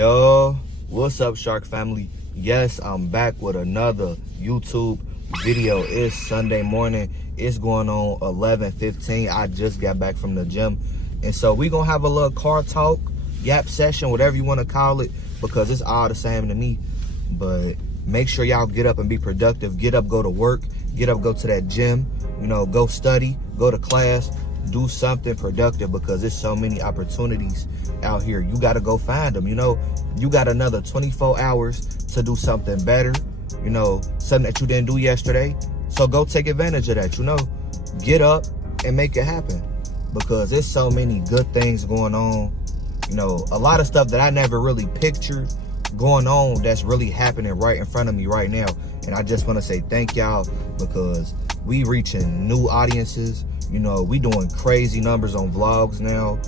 Yo, what's up, Shark family? Yes, I'm back with another YouTube video. It's Sunday morning. It's going on 11:15. I just got back from the gym, and so we gonna have a little car talk, yap session, whatever you want to call it, because it's all the same to me. But make sure y'all get up and be productive. Get up, go to work. Get up, go to that gym. Go study, go to class, do something productive, because there's so many opportunities out here. You got to go find them. You got another 24 hours to do something better, something that you didn't do yesterday. So go take advantage of that. Get up and make it happen, because there's so many good things going on. A lot of stuff that I never really pictured going on that's really happening right in front of me right now. And I just want to say thank y'all, because we reaching new audiences. We doing crazy numbers on vlogs now.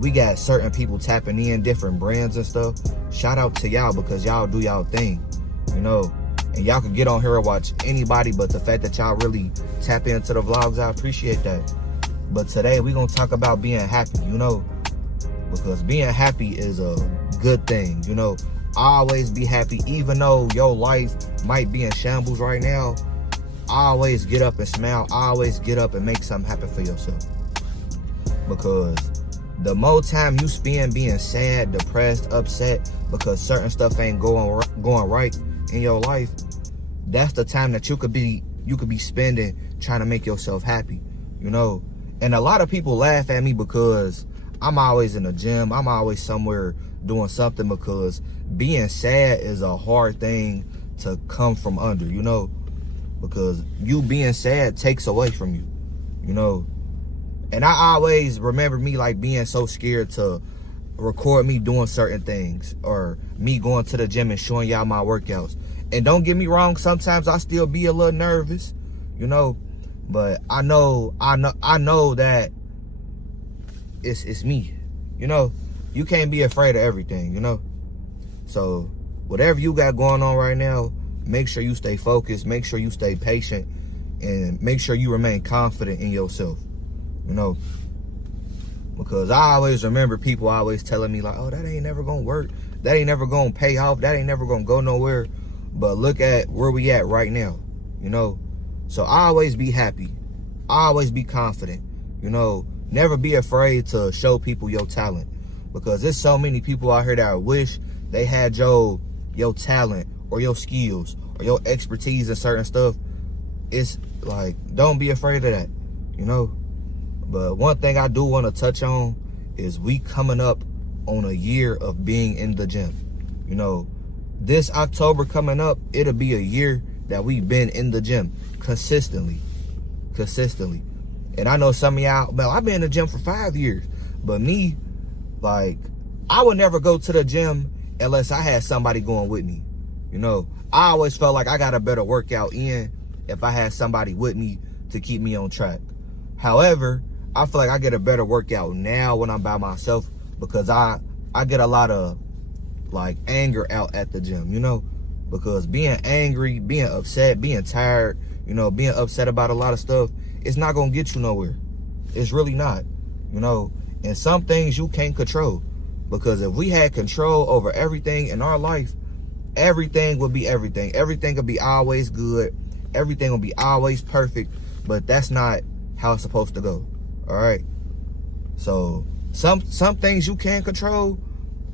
We got certain people tapping in, different brands and stuff. Shout out to y'all, because y'all do y'all thing, and y'all can get on here and watch anybody, but the fact that y'all really tap into the vlogs, I appreciate that. But today we gonna talk about being happy, because being happy is a good thing. Always be happy, even though your life might be in shambles right now. Always get up and smile. Always get up and make something happen for yourself, because the more time you spend being sad, depressed, upset because certain stuff ain't going right in your life, that's the time that you could be spending trying to make yourself happy. And a lot of people laugh at me because I'm always in the gym. I'm always somewhere doing something, because being sad is a hard thing to come from under, because you being sad takes away from you, And I always remember me like being so scared to record me doing certain things, or me going to the gym and showing y'all my workouts. And don't get me wrong, sometimes I still be a little nervous, but I know that it's me, You can't be afraid of everything, So whatever you got going on right now, make sure you stay focused, make sure you stay patient, and make sure you remain confident in yourself. Because I always remember people always telling me like, oh, that ain't never gonna work, that ain't never gonna pay off, that ain't never gonna go nowhere. But look at where we at right now, So always be happy, always be confident, never be afraid to show people your talent, because there's so many people out here that wish they had your talent or your skills or your expertise in certain stuff. It's like, don't be afraid of that, But one thing I do want to touch on is we coming up on a year of being in the gym. This October coming up, it'll be a year that we've been in the gym consistently. And I know some of y'all, well, I've been in the gym for 5 years, but me, like, I would never go to the gym unless I had somebody going with me. I always felt like I got a better workout in if I had somebody with me to keep me on track. However, I feel like I get a better workout now when I'm by myself, because I get a lot of like anger out at the gym, because being angry, being upset, being tired, being upset about a lot of stuff, it's not going to get you nowhere. It's really not, and some things you can't control, because if we had control over everything in our life, everything would be everything. Everything would be always good. Everything will be always perfect, but that's not how it's supposed to go. All right. So some things you can control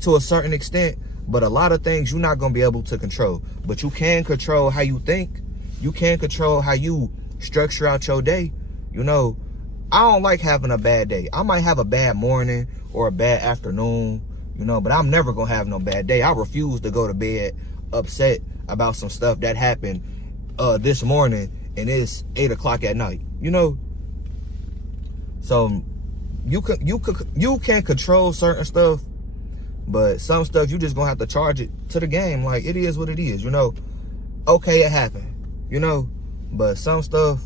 to a certain extent, but a lot of things you're not going to be able to control. But you can control how you think. You can control how you structure out your day. I don't like having a bad day. I might have a bad morning or a bad afternoon, but I'm never going to have no bad day. I refuse to go to bed upset about some stuff that happened this morning, and it's 8 o'clock at night, So you can control certain stuff, but some stuff you just gonna have to charge it to the game. Like, it is what it is, Okay, it happened, but some stuff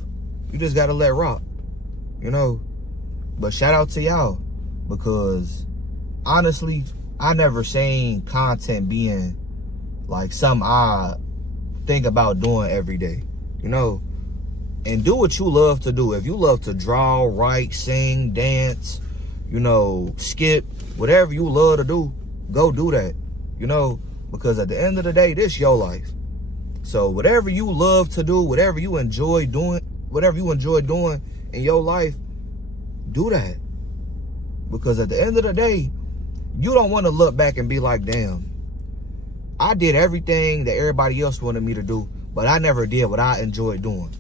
you just gotta let rock, But shout out to y'all, because honestly, I never seen content being like something I think about doing every day, And do what you love to do. If you love to draw, write, sing, dance, skip, whatever you love to do, go do that, you know, because at the end of the day, this your life. So whatever you love to do, whatever you enjoy doing in your life, do that. Because at the end of the day, you don't want to look back and be like, damn, I did everything that everybody else wanted me to do, but I never did what I enjoyed doing.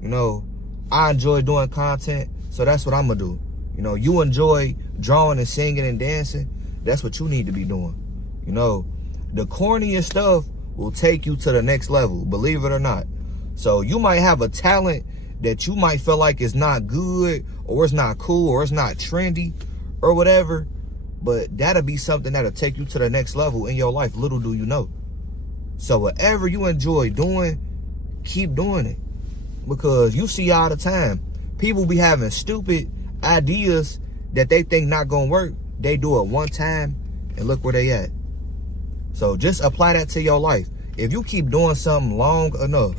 You know, I enjoy doing content, so that's what I'm going to do. You know, you enjoy drawing and singing and dancing, that's what you need to be doing. You know, the corniest stuff will take you to the next level, believe it or not. So you might have a talent that you might feel like is not good, or it's not cool, or it's not trendy, or whatever, but that'll be something that'll take you to the next level in your life, little do you know. So whatever you enjoy doing, keep doing it. Because you see all the time, people be having stupid ideas that they think not gonna work. They do it one time, and look where they at. So just apply that to your life. If you keep doing something long enough,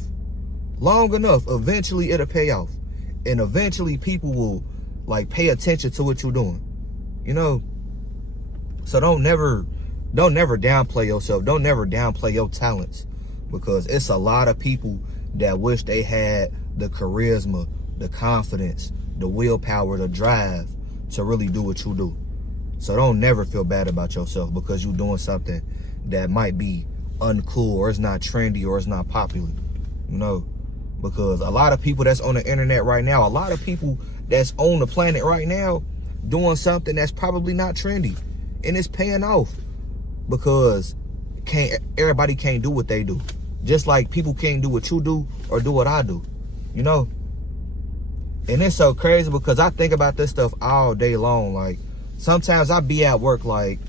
eventually it'll pay off. And eventually people will like pay attention to what you're doing. You know? So don't never downplay yourself. Don't never downplay your talents. Because it's a lot of people that wish they had the charisma, the confidence, the willpower, the drive to really do what you do. So don't never feel bad about yourself because you're doing something that might be uncool, or it's not trendy, or it's not popular, you know? Because a lot of people that's on the internet right now, a lot of people that's on the planet right now doing something that's probably not trendy, and it's paying off because everybody can't do what they do. Just like people can't do what you do or do what I do, you know? And it's so crazy because I think about this stuff all day long. Like, sometimes I be at work like,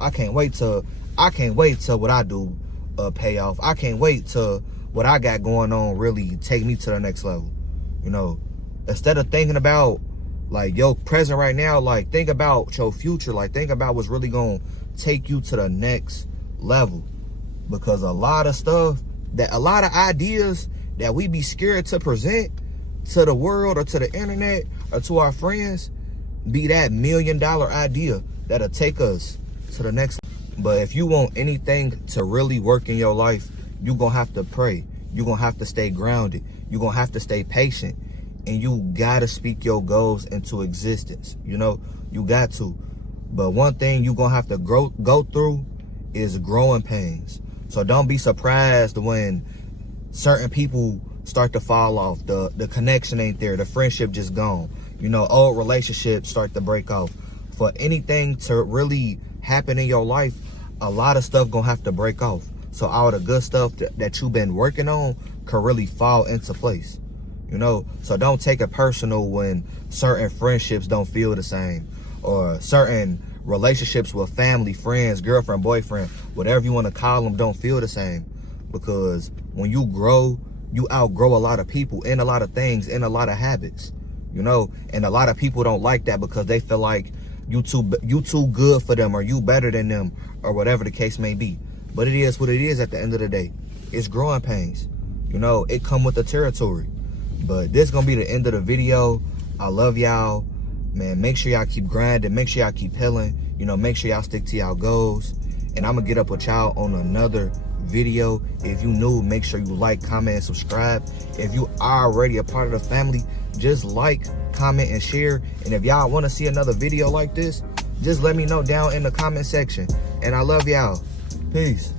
I can't wait till what I do pay off. I can't wait till what I got going on really take me to the next level. You know, instead of thinking about like your present right now, like think about your future. Like think about what's really gonna take you to the next level. Because a lot of ideas that we be scared to present to the world or to the internet or to our friends be that $1 million idea that'll take us to the next. But if you want anything to really work in your life, you're gonna have to pray. You're gonna have to stay grounded. You're gonna have to stay patient. And you gotta speak your goals into existence. You know, you got to. But one thing you're gonna have to go through is growing pains. So don't be surprised when certain people start to fall off. The connection ain't there. The friendship just gone. You know, old relationships start to break off. For anything to really happen in your life, a lot of stuff gonna have to break off. So all the good stuff that you've been working on can really fall into place. You know, so don't take it personal when certain friendships don't feel the same, or certain relationships with family, friends, girlfriend, boyfriend, whatever you want to call them, don't feel the same. Because when you grow, you outgrow a lot of people and a lot of things and a lot of habits, you know. And a lot of people don't like that because they feel like you too good for them, or you better than them, or whatever the case may be. But it is what it is at the end of the day. It's growing pains. You know, it come with the territory. But this is going to be the end of the video. I love y'all. Man, make sure y'all keep grinding. Make sure y'all keep healing. You know, make sure y'all stick to y'all goals. And I'm going to get up with y'all on another video. If you new, make sure you like, comment, and subscribe. If you are already a part of the family, just like, comment, and share. And if y'all want to see another video like this, just let me know down in the comment section. And I love y'all. Peace.